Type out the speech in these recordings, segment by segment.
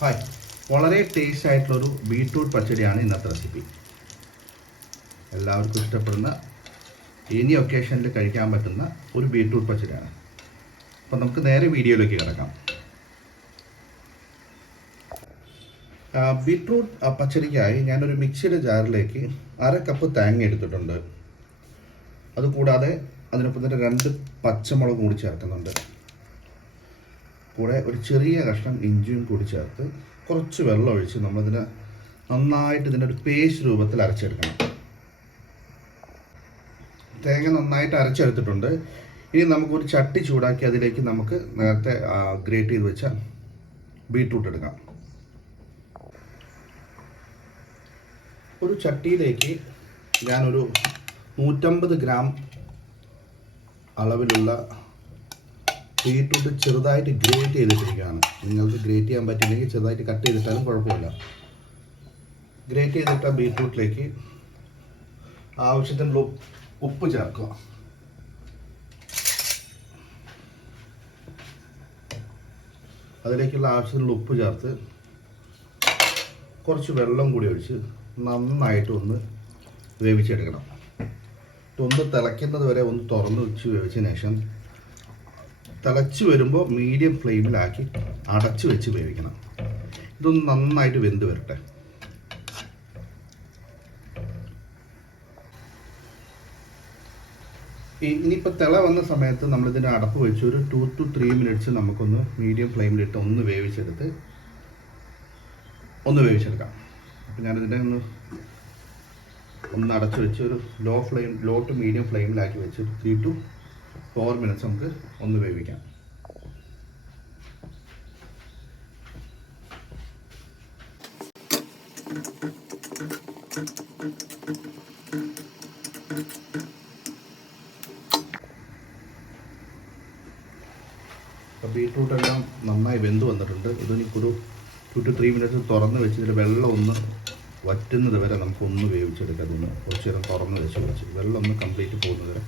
Hi, വളരെ taste ആയിട്ടുള്ളൊരു beetroot പച്ചടിയാണ് ഇന്നത്തെ റെസിപ്പി. എല്ലാവർക്കും ഇഷ്ടപ്പെടുന്ന എനി ഒക്കേഷനിൽ കഴിക്കാൻ പറ്റുന്ന ഒരു ബീട്രൂട്ട് പച്ചടിയാണ്. അപ്പം നമുക്ക് നേരെ വീഡിയോയിലേക്ക് കിടക്കാം. ബീട്രൂട്ട് പച്ചടിക്കായി ഞാനൊരു മിക്സിയുടെ ജാറിലേക്ക് 1/2 കപ്പ് തേങ്ങ എടുത്തിട്ടുണ്ട്. അതുകൂടാതെ അതിനൊപ്പം തന്നെ 2 പച്ചമുളക് കൂടി ചേർക്കുന്നുണ്ട്. കൂടെ ഒരു ചെറിയ കഷ്ണം ഇഞ്ചിയും കൂടി ചേർത്ത് കുറച്ച് വെള്ളം ഒഴിച്ച് നമ്മളിതിനെ നന്നായിട്ട് ഇതിൻ്റെ ഒരു പേസ്റ്റ് രൂപത്തിൽ അരച്ചെടുക്കണം. തേങ്ങ നന്നായിട്ട് അരച്ചെടുത്തിട്ടുണ്ട്. ഇനി നമുക്കൊരു ചട്ടി ചൂടാക്കി അതിലേക്ക് നമുക്ക് നേരത്തെ ഗ്രേറ്റ് ചെയ്ത് വെച്ച ബീട്രൂട്ട് എടുക്കാം. ഒരു ചട്ടിയിലേക്ക് ഞാനൊരു 150 ഗ്രാം അളവിലുള്ള ബീട്രൂട്ട് ചെറുതായിട്ട് ഗ്രേറ്റ് ചെയ്തിട്ടിരിക്കുകയാണ്. നിങ്ങൾക്ക് ഗ്രേറ്റ് ചെയ്യാൻ പറ്റില്ലെങ്കിൽ ചെറുതായിട്ട് കട്ട് ചെയ്തിട്ടാലും കുഴപ്പമില്ല. ഗ്രേറ്റ് ചെയ്തിട്ട ബീട്രൂട്ടിലേക്ക് ആവശ്യത്തിനുള്ള ഉപ്പ് ചേർക്കുക. അതിലേക്കുള്ള ആവശ്യത്തിനുള്ള ഉപ്പ് ചേർത്ത് കുറച്ച് വെള്ളം കൂടി ഒഴിച്ച് നന്നായിട്ട് ഒന്ന് വേവിച്ചെടുക്കണം. ഒന്ന് തിളയ്ക്കുന്നത് വരെ ഒന്ന് തുറന്ന് വെച്ച് വേവിച്ചതിന് ശേഷം തിളച്ച് വരുമ്പോൾ മീഡിയം ഫ്ലെയിമിലാക്കി അടച്ച് വെച്ച് വേവിക്കണം. ഇതൊന്ന് നന്നായിട്ട് വെന്ത് വരട്ടെ. ഇനിയിപ്പോൾ തിള വന്ന സമയത്ത് നമ്മളിതിൻ്റെ അടപ്പ് വെച്ച് ഒരു 2 to 3 മിനിറ്റ്സ് നമുക്കൊന്ന് മീഡിയം ഫ്ലെയിമിലിട്ട് ഒന്ന് വേവിച്ചെടുക്കാം. അപ്പോൾ ഞാനിതിൻ്റെ ഒന്ന് അടച്ച് വെച്ച് ഒരു ലോ ടു മീഡിയം ഫ്ലെയിമിലാക്കി വെച്ച് 3 to 4 മിനിറ്റ്സ് നമുക്ക് ഒന്ന് വേവിക്കാം. അപ്പോൾ ബീട്രൂട്ട് എല്ലാം നന്നായി വെന്ത് വന്നിട്ടുണ്ട്. ഇതിനിപ്പോൾ 2 to 3 മിനിറ്റ്സ് തുറന്ന് വെച്ച് ഇതിൽ വെള്ളം ഒന്ന് വറ്റുന്നത് വരെ നമുക്കൊന്ന് വേവിച്ചെടുക്കാം. അതിന് കുറച്ച് നേരം തുറന്ന് വെച്ച് വെള്ളം ഒന്ന് കംപ്ലീറ്റ് പോകുന്നത് വരെ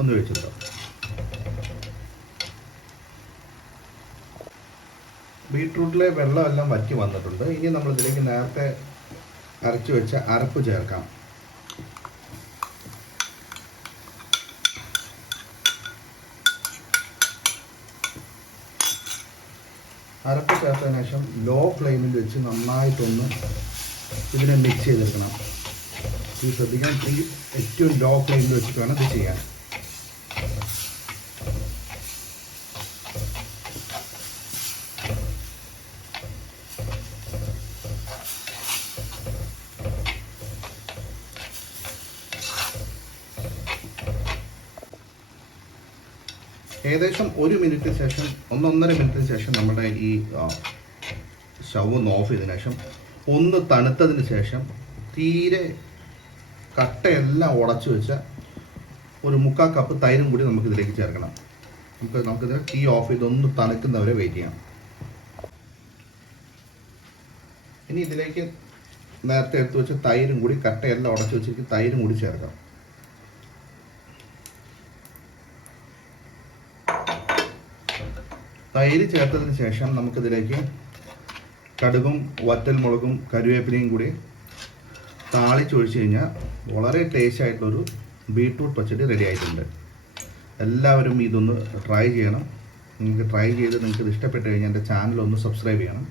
ഒന്ന് വേവിച്ചെടുക്കാം. ബീട്രൂട്ടിലെ വെള്ളമെല്ലാം വറ്റി വന്നിട്ടുണ്ട്. ഇനി നമ്മളിതിലേക്ക് നേരത്തെ അരച്ച് വെച്ച അരപ്പ് ചേർക്കാം. അരപ്പ് ചേർത്തതിന് ശേഷം ലോ ഫ്ലെയിമിൽ വെച്ച് നന്നായിട്ടൊന്ന് ഇതിനെ മിക്സ് ചെയ്തെടുക്കണം. ഇത് ശ്രദ്ധിക്കാൻ, ഏറ്റവും ലോ ഫ്ലെയിമിൽ വെച്ചിട്ട് വേണം ഇത് ചെയ്യാൻ. ഏകദേശം 1 മിനിറ്റിന് ശേഷം 1-1.5 മിനിറ്റിന് ശേഷം നമ്മുടെ ഈ സ്റ്റവ് ഒന്ന് ഓഫ് ചെയ്തതിന് ശേഷം ഒന്ന് തണുത്തതിന് ശേഷം തീരെ കട്ടയെല്ലാം ഉടച്ചു വെച്ച ഒരു 3/4 കപ്പ് തൈരും കൂടി നമുക്കിതിലേക്ക് ചേർക്കണം. നമുക്കിതിൽ തീ ഓഫ് ചെയ്ത് ഒന്ന് തണുക്കുന്നവരെ വെയിറ്റ് ചെയ്യാം. ഇനി ഇതിലേക്ക് നേരത്തെ എടുത്ത് വെച്ച തൈരും കൂടി, കട്ടയെല്ലാം ഉടച്ചു വെച്ചിട്ട് തൈരും കൂടി ചേർക്കാം. തൈര് ചേർത്തതിന് ശേഷം നമുക്കിതിലേക്ക് കടുകും വറ്റൽമുളകും കറിവേപ്പിലയും കൂടി താളിച്ചൊഴിച്ച് കഴിഞ്ഞാൽ വളരെ ടേസ്റ്റ് ആയിട്ടുള്ളൊരു ബീട്രൂട്ട് പച്ചടി റെഡി ആയിട്ടുണ്ട്. എല്ലാവരും ഇതൊന്ന് ട്രൈ ചെയ്യണം. നിങ്ങൾക്ക് ട്രൈ ചെയ്ത് നിങ്ങൾക്ക് ഇത് ഇഷ്ടപ്പെട്ട് കഴിഞ്ഞാൽ എൻ്റെ ചാനൽ ഒന്ന് സബ്സ്ക്രൈബ് ചെയ്യണം.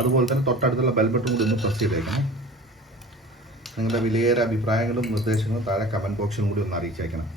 അതുപോലെ തന്നെ തൊട്ടടുത്തുള്ള ബെൽ ബട്ടൺ കൂടി ഒന്ന് പ്രസ് ചെയ്തേക്കണം. നിങ്ങളുടെ വിലയേറെ അഭിപ്രായങ്ങളും നിർദ്ദേശങ്ങളും താഴെ കമൻറ്റ് ബോക്സിലും കൂടി ഒന്ന് അറിയിച്ചേക്കണം.